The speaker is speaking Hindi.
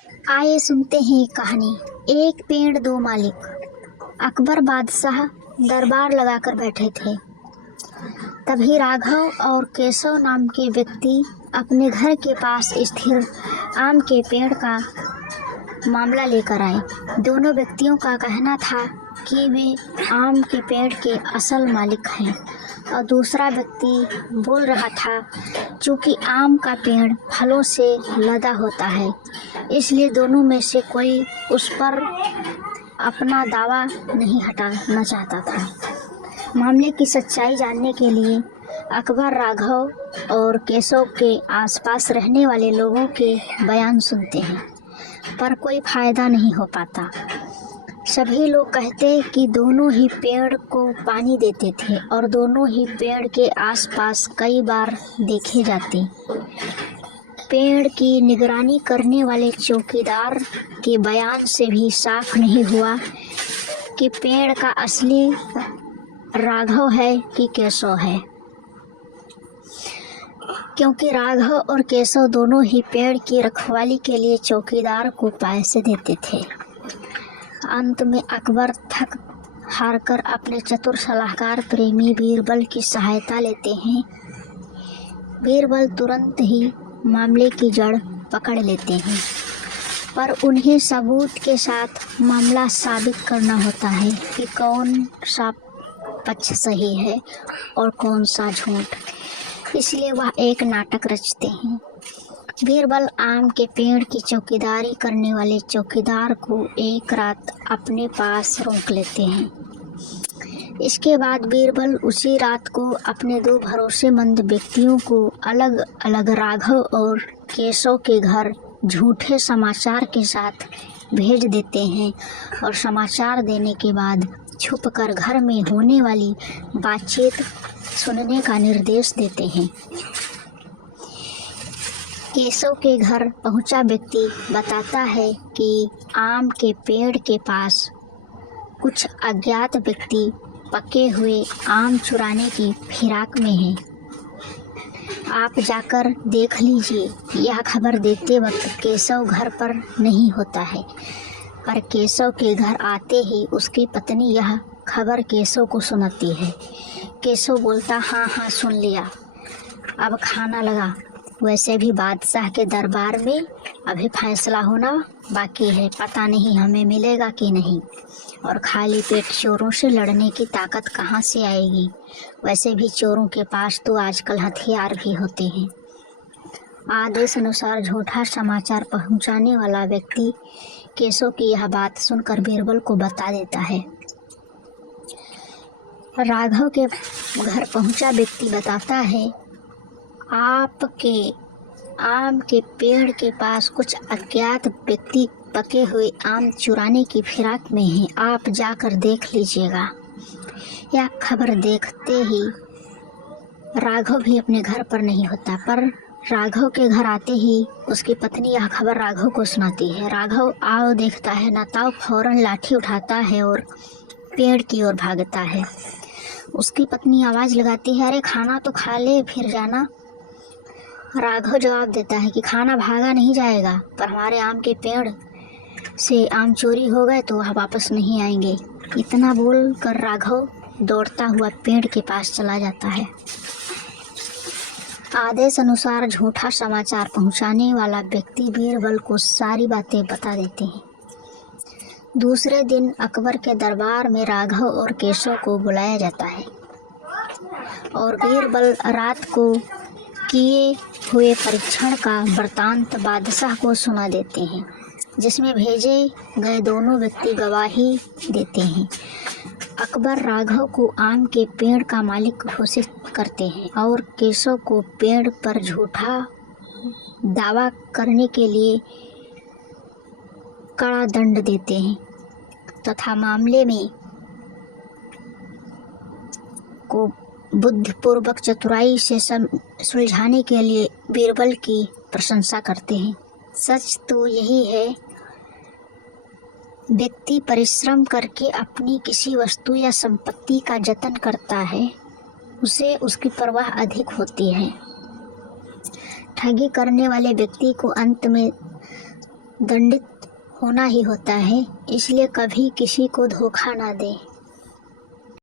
आइए सुनते हैं कहानी। एक पेड़ दो मालिक। अकबर बादशाह दरबार लगाकर बैठे थे। तभी राघव और केशव नाम के व्यक्ति अपने घर के पास स्थिर आम के पेड़ का मामला लेकर आए। दोनों व्यक्तियों का कहना था कि वे आम के पेड़ के असल मालिक हैं और दूसरा व्यक्ति बोल रहा था चूँकि आम का पेड़ फलों से लदा होता है, इसलिए दोनों में से कोई उस पर अपना दावा नहीं हटाना चाहता था। मामले की सच्चाई जानने के लिए अकबर राघव और केशव के आसपास रहने वाले लोगों के बयान सुनते हैं, पर कोई फायदा नहीं हो पाता। सभी लोग कहते कि दोनों ही पेड़ को पानी देते थे और दोनों ही पेड़ के आसपास कई बार देखे जाते। पेड़ की निगरानी करने वाले चौकीदार के बयान से भी साफ नहीं हुआ कि पेड़ का असली राघव है कि केशव है, क्योंकि राघव और केशव दोनों ही पेड़ की रखवाली के लिए चौकीदार को पैसे देते थे। अंत में अकबर थक हारकर अपने चतुर सलाहकार प्रेमी बीरबल की सहायता लेते हैं। बीरबल तुरंत ही मामले की जड़ पकड़ लेते हैं, पर उन्हें सबूत के साथ मामला साबित करना होता है कि कौन सा पक्ष सही है और कौन सा झूठ। इसलिए वह एक नाटक रचते हैं। बीरबल आम के पेड़ की चौकीदारी करने वाले चौकीदार को एक रात अपने पास रोक लेते हैं। इसके बाद बीरबल उसी रात को अपने दो भरोसेमंद व्यक्तियों को अलग अलग राघव और केशव के घर झूठे समाचार के साथ भेज देते हैं और समाचार देने के बाद छुपकर घर में होने वाली बातचीत सुनने का निर्देश देते हैं। केशव के घर पहुंचा व्यक्ति बताता है कि आम के पेड़ के पास कुछ अज्ञात व्यक्ति पके हुए आम चुराने की फिराक में हैं। आप जाकर देख लीजिए। यह खबर देते वक्त केशव घर पर नहीं होता है, पर केशव के घर आते ही उसकी पत्नी यह खबर केशव को सुनाती है। केशव बोलता, हाँ हाँ सुन लिया, अब खाना लगा। वैसे भी बादशाह के दरबार में अभी फैसला होना बाकी है, पता नहीं हमें मिलेगा कि नहीं, और खाली पेट चोरों से लड़ने की ताकत कहाँ से आएगी। वैसे भी चोरों के पास तो आजकल हथियार भी होते हैं। आदेश अनुसार झूठा समाचार पहुंचाने वाला व्यक्ति केशव की यह बात सुनकर बीरबल को बता देता है। राघव के घर पहुंचा व्यक्ति बताता है, आपके आम के पेड़ के पास कुछ अज्ञात व्यक्ति पके हुए आम चुराने की फिराक में हैं, आप जाकर देख लीजिएगा। यह खबर देखते ही राघव भी अपने घर पर नहीं होता, पर राघव के घर आते ही उसकी पत्नी यह खबर राघव को सुनाती है। राघव आओ देखता है न ताऊ फौरन लाठी उठाता है और पेड़ की ओर भागता है। उसकी पत्नी आवाज़ लगाती है, अरे खाना तो खा ले फिर जाना। राघव जवाब देता है कि खाना भागा नहीं जाएगा, पर हमारे आम के पेड़ से आम चोरी हो गए तो वह वापस नहीं आएंगे। इतना बोल कर राघव दौड़ता हुआ पेड़ के पास चला जाता है। आदेश अनुसार झूठा समाचार पहुंचाने वाला व्यक्ति बीरबल को सारी बातें बता देते हैं। दूसरे दिन अकबर के दरबार में राघव और केशव को बुलाया जाता है और बीरबल रात को किए हुए परीक्षण का वृत्तांत बादशाह को सुना देते हैं, जिसमें भेजे गए दोनों व्यक्ति गवाही देते हैं। अकबर राघव को आम के पेड़ का मालिक घोषित करते हैं और केशव को पेड़ पर झूठा दावा करने के लिए कड़ा दंड देते हैं तथा मामले में को बुद्धिपूर्वक चतुराई से सुलझाने के लिए बीरबल की प्रशंसा करते हैं। सच तो यही है, व्यक्ति परिश्रम करके अपनी किसी वस्तु या संपत्ति का जतन करता है, उसे उसकी परवाह अधिक होती है। ठगी करने वाले व्यक्ति को अंत में दंडित होना ही होता है, इसलिए कभी किसी को धोखा ना दें।